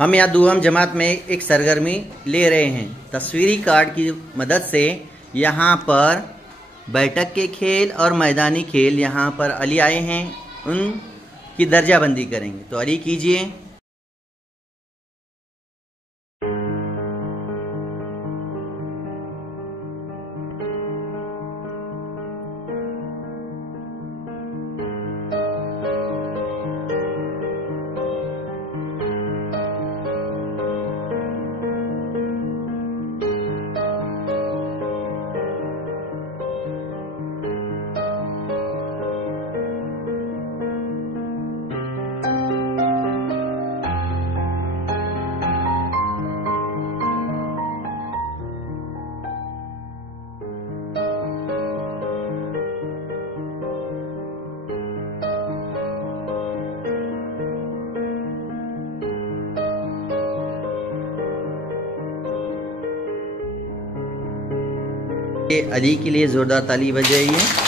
हम यहाँ दुहम जमात में एक सरगर्मी ले रहे हैं। तस्वीरी कार्ड की मदद से यहाँ पर बैठक के खेल और मैदानी खेल यहाँ पर अली आए हैं, उनकी दर्जाबंदी करेंगे। तो अली कीजिए। अली के लिए जोरदार ताली बजाइए।